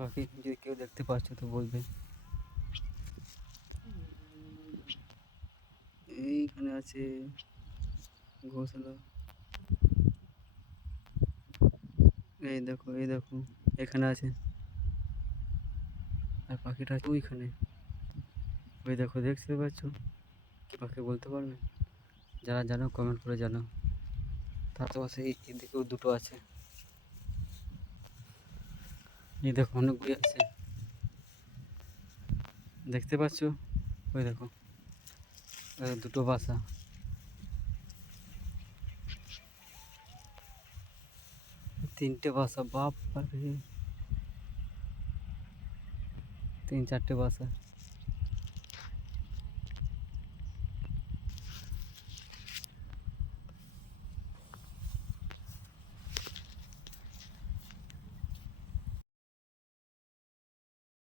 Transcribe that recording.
পাখি যদি কেউ দেখতে পাচ্ছ তো বলবে। এইখানে আছে ঘোষালা। এই দেখো এই দেখো, এখানে আছে। আর পাখিটা আছে ওইখানে। ওই দেখো, দেখতে পাচ্ছ? কি পাখি বলতে পারবে? যারা জানো কমেন্ট করে জানাও। তার পাশে এদিকেও দুটো আছে। এই দেখো অনেকগুলি আছে, দেখতে পাচ্ছ? ওই দেখো দুটো বাসা। তিনটে বাসা, বাপ রে, 3-4টে বাসা।